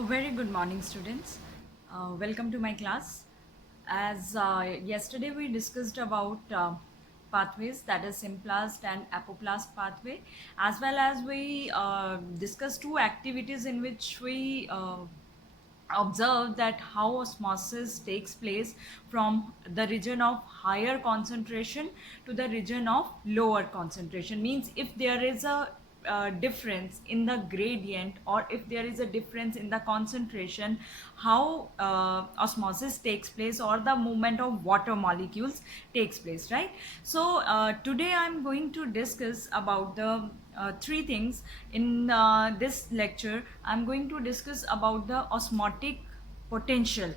A very good morning, students. Welcome to my class. As yesterday we discussed about pathways, that is Symplast and Apoplast pathway, as well as we discussed two activities in which we observe that how osmosis takes place from the region of higher concentration to the region of lower concentration. Means if there is a difference in the gradient, or if there is a difference in the concentration, how osmosis takes place, or the movement of water molecules takes place, right? So today I'm going to discuss about the three things. In this lecture I'm going to discuss about the potential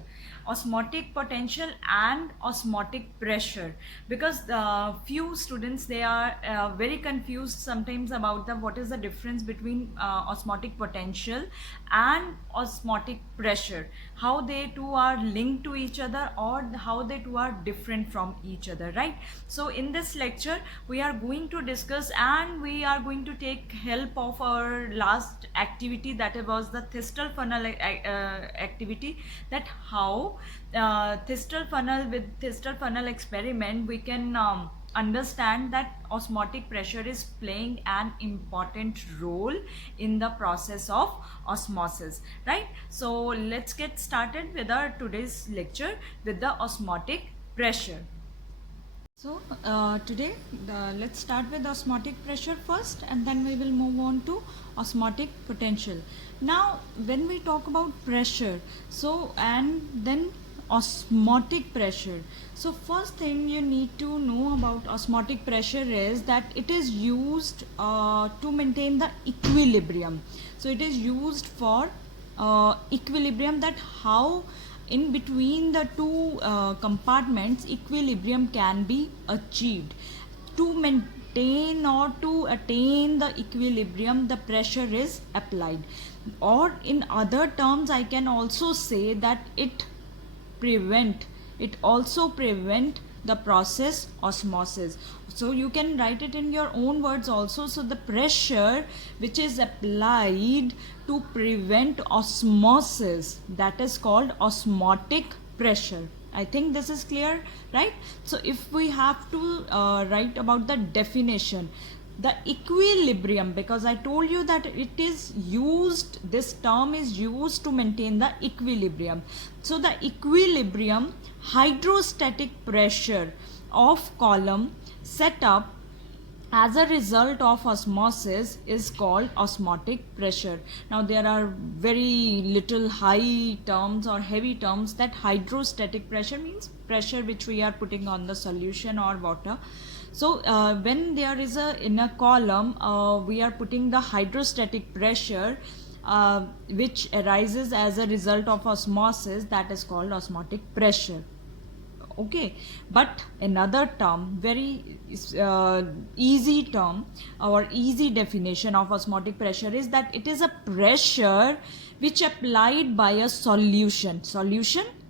osmotic potential and osmotic pressure, because the few students, they are very confused sometimes about the what is the difference between osmotic potential and osmotic pressure, how they two are linked to each other, or how they two are different from each other, right? So in this lecture we are going to discuss, and we are going to take help of our last activity, that was the Thistell funnel activity, that how with Thistell funnel experiment we can understand that osmotic pressure is playing an important role in the process of osmosis, right? So let's get started with our today's lecture with the osmotic pressure. So today let's start with osmotic pressure first, and then we will move on to osmotic potential. Now when we talk about pressure, so and then osmotic pressure, so first thing you need to know about osmotic pressure is that it is used to maintain the equilibrium. So it is used for equilibrium, that how in between the two compartments equilibrium can be achieved. To maintain or to attain the equilibrium, the pressure is applied, or in other terms I can also say that it also prevent the process osmosis. So you can write it in your own words also. So the pressure which is applied to prevent osmosis, that is called osmotic pressure. I think this is clear, right? So if we have to write about the definition, the equilibrium, because I told you that it is used, this term is used to maintain the equilibrium. So the equilibrium hydrostatic pressure of column set up as a result of osmosis is called osmotic pressure. Now there are very little high terms or heavy terms, that hydrostatic pressure means pressure which we are putting on the solution or water. So when there is in a column we are putting the hydrostatic pressure which arises as a result of osmosis, that is called osmotic pressure. Okay, but another term, very easy term or easy definition of osmotic pressure is that it is a pressure which applied by a solution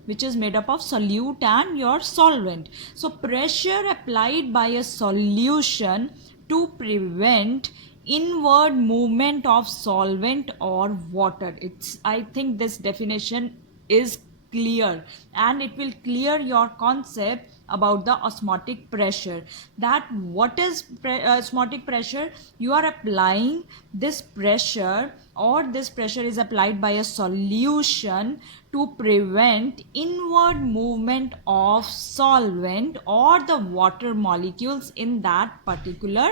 which is made up of solute and your solvent. So pressure applied by a solution to prevent inward movement of solvent or water. I think this definition is clear, and it will clear your concept about the osmotic pressure, that what is osmotic pressure. You are applying this pressure, or this pressure is applied by a solution to prevent inward movement of solvent or the water molecules in that particular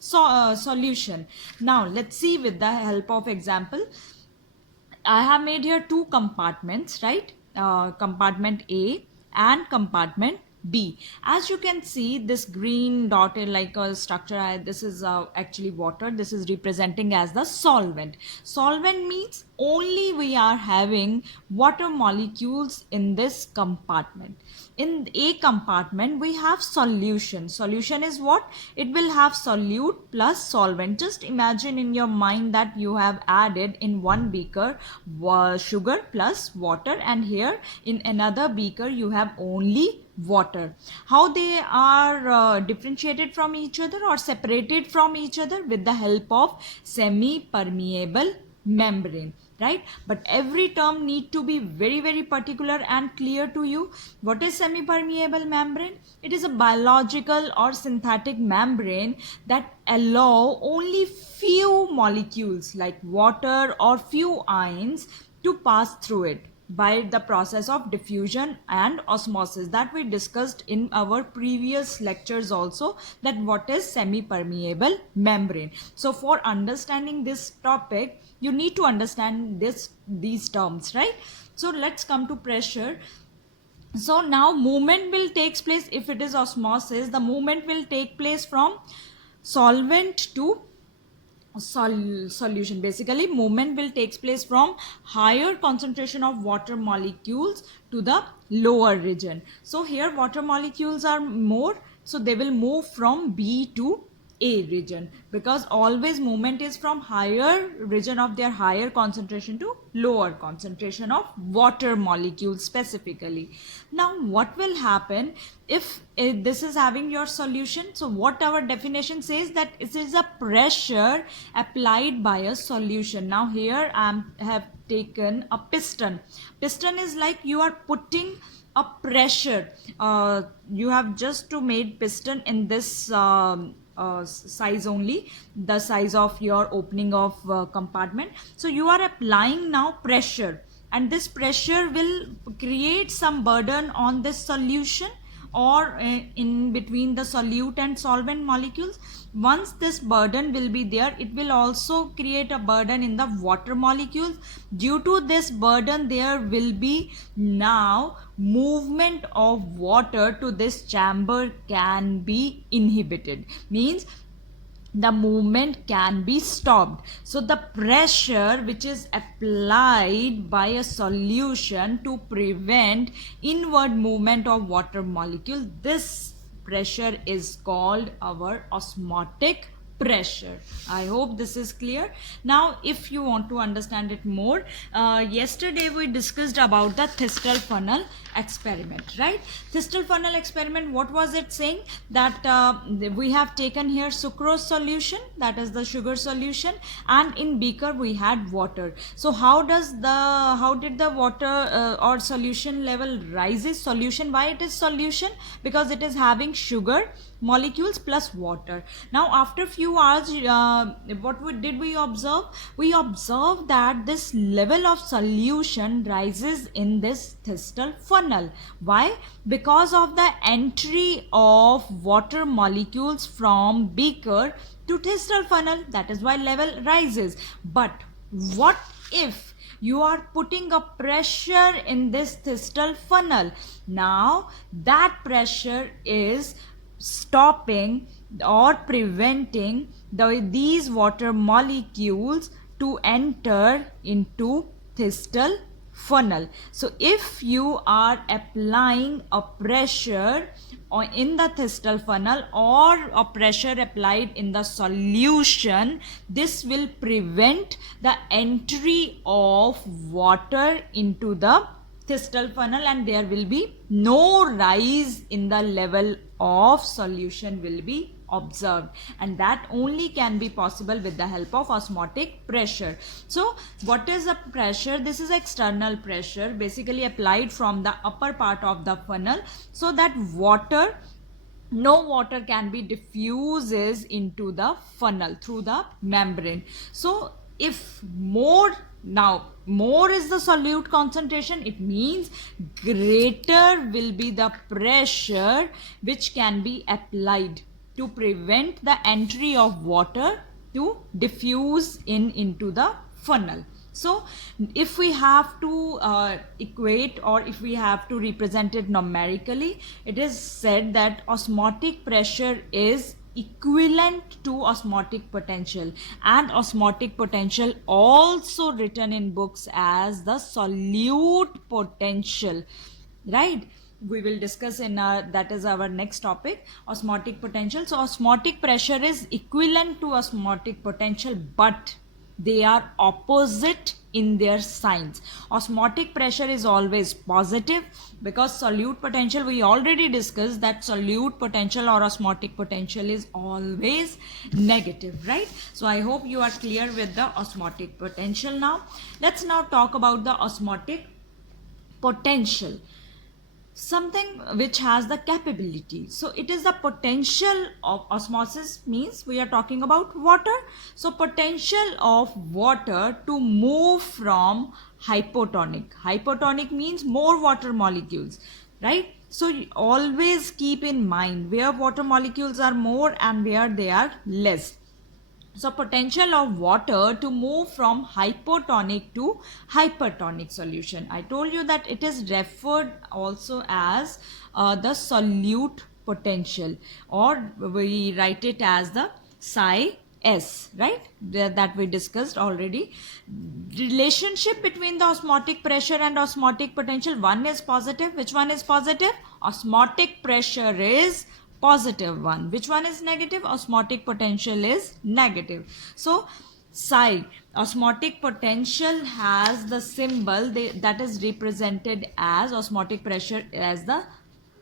solution. Now let's see with the help of example. I have made here two compartments, right? Compartment A and compartment B. As you can see, this green dotted like a structure, this is actually water. This is representing as the solvent. Solvent means only we are having water molecules in this compartment. In A compartment we have solution. Solution is what? It will have solute plus solvent. Just imagine in your mind that you have added in one beaker sugar plus water, and here in another beaker you have only water. How they are differentiated from each other or separated from each other? With the help of semi-permeable membrane. right? But every term need to be very, very particular and clear to you. What is semi-permeable membrane? It is a biological or synthetic membrane that allow only few molecules like water or few ions to pass through it by the process of diffusion and osmosis, that we discussed in our previous lectures also, that what is semi-permeable membrane. So for understanding this topic, you need to understand these terms, right? So let's come to pressure. So now movement will take place. If it is osmosis, the movement will take place from solvent to solution. Basically movement will take place from higher concentration of water molecules to the lower region. So here water molecules are more, so they will move from B to A region, because always movement is from higher region of their higher concentration to lower concentration of water molecules specifically. Now what will happen if this is having your solution? So what our definition says, that it is a pressure applied by a solution. Now here I have taken a piston. Piston is like you are putting a pressure. You have just to made piston in this size only, the size of your opening of compartment. So you are applying now pressure, and this pressure will create some burden on this solution or in between the solute and solvent molecules. Once this burden will be there, it will also create a burden in the water molecules. Due to this burden, there will be now movement of water to this chamber can be inhibited, means the movement can be stopped. So the pressure which is applied by a solution to prevent inward movement of water molecule, this pressure is called our osmotic pressure. I hope this is clear. Now if you want to understand it more, yesterday we discussed about the Thistell funnel experiment, right? Thistell funnel experiment, what was it saying? That we have taken here sucrose solution, that is the sugar solution, and in beaker we had water. So how did the water or solution level rises? Solution, why it is solution? Because it is having sugar molecules plus water. Now after few hours, did we observe? We observed that this level of solution rises in this Thistell funnel. Why? Because of the entry of water molecules from beaker to Thistell funnel, that is why level rises. But what if you are putting a pressure in this Thistell funnel? Now that pressure is stopping or preventing these water molecules to enter into Thistell funnel. So if you are applying a pressure in the Thistell funnel or a pressure applied in the solution, this will prevent the entry of water into the Thistell funnel, and there will be no rise in the level of solution will be observed, and that only can be possible with the help of osmotic pressure. So what is the pressure? This is external pressure basically applied from the upper part of the funnel, so that no water can be diffuses into the funnel through the membrane. So if more is the solute concentration, it means greater will be the pressure which can be applied to prevent the entry of water to diffuse into the funnel. So if we have to equate, or if we have to represent it numerically, it is said that osmotic pressure is equivalent to osmotic potential, and osmotic potential also written in books as the solute potential, right? We will discuss in that is our next topic, osmotic potential. So osmotic pressure is equivalent to osmotic potential, but they are opposite in their signs. Osmotic pressure is always positive, because solute potential, we already discussed that solute potential or osmotic potential is always negative, right? So I hope you are clear with the osmotic potential. Now let's now talk about the osmotic potential, something which has the capability. So it is the potential of osmosis, means we are talking about water. So potential of water to move from hypotonic means more water molecules, right? So you always keep in mind where water molecules are more and where they are less. So potential of water to move from hypotonic to hypertonic solution. I told you that it is referred also as the solute potential, or we write it as the psi S, right? That we discussed already. Relationship between the osmotic pressure and osmotic potential, one is positive. Which one is positive? Osmotic pressure is positive one. Which one is negative? Osmotic potential is negative. So psi, osmotic potential, has the symbol that is represented as osmotic pressure as the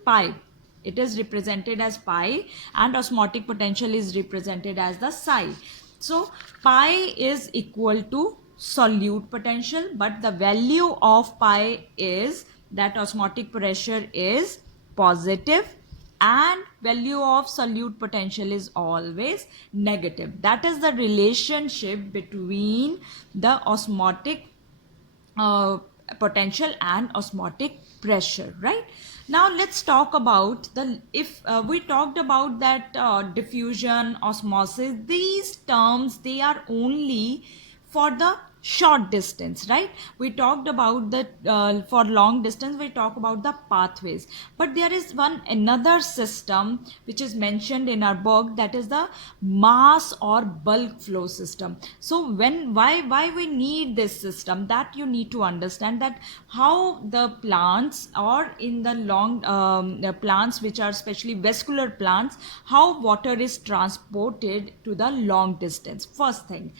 pi. It is represented as pi, and osmotic potential is represented as the psi. So pi is equal to solute potential, but the value of pi is that osmotic pressure is positive and value of solute potential is always negative. That is the relationship between the osmotic potential and osmotic pressure, right? Now let's talk about the, if we talked about that diffusion, osmosis, these terms, they are only for the short distance, right? We talked about that for long distance we talk about the pathways, but there is another system which is mentioned in our book, that is the mass or bulk flow system. So why we need this system, that you need to understand that how the plants, or in the long plants which are especially vascular plants, how water is transported to the long distance. First thing,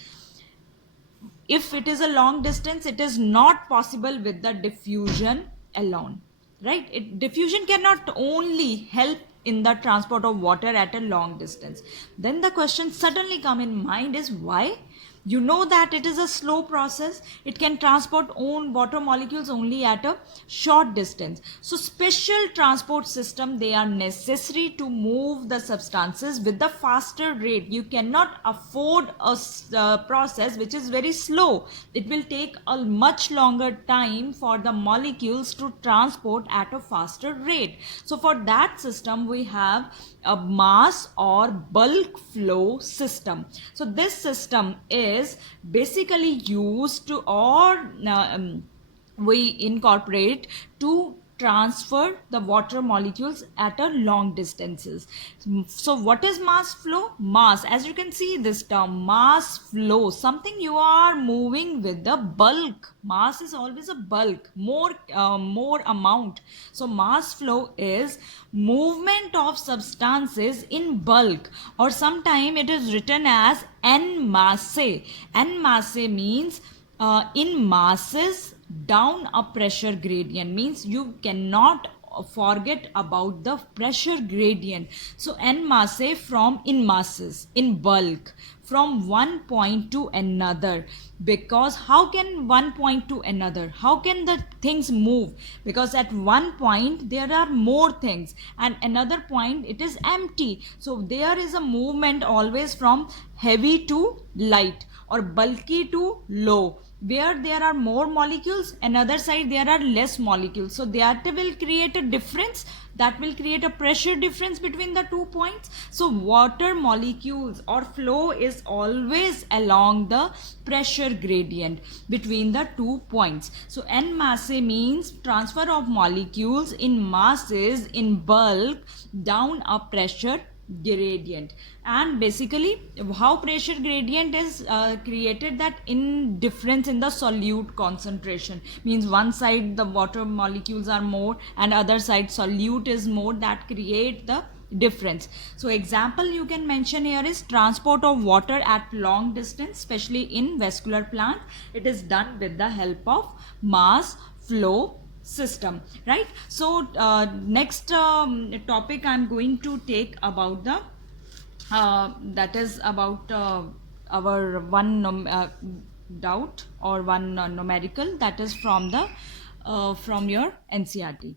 if it is a long distance, it is not possible with the diffusion alone, right? Diffusion cannot only help in the transport of water at a long distance. Then the question suddenly come in mind is why? You know that it is a slow process. It can transport own water molecules only at a short distance. So special transport system, they are necessary to move the substances with the faster rate. You cannot afford a process which is very slow. It will take a much longer time for the molecules to transport at a faster rate. So for that system we have a mass or bulk flow system. So this system is basically used to, or we incorporate to transfer the water molecules at a long distances. So what is mass flow? Mass, as you can see this term, mass flow, something you are moving with the bulk. Mass is always a bulk, more amount. So mass flow is movement of substances in bulk, or sometime it is written as en masse. En masse means in masses down a pressure gradient, means you cannot forget about the pressure gradient. So en masse, from in masses, in bulk, from one point to another. Because how can one point to another, how can the things move? Because at one point there are more things and another point it is empty. So there is a movement always from heavy to light or bulky to low. Where there are more molecules, another side there are less molecules. So that will create a difference, that will create a pressure difference between the 2 points. So water molecules or flow is always along the pressure gradient between the 2 points. So en masse means transfer of molecules in masses in bulk down a pressure gradient. And basically how pressure gradient is created, that in difference in the solute concentration, means one side the water molecules are more and other side solute is more, that create the difference. So example you can mention here is transport of water at long distance, especially in vascular plant. It is done with the help of mass flow system, right? So next topic I'm going to take about the that is about our one doubt or one numerical, that is from the from your NCERT.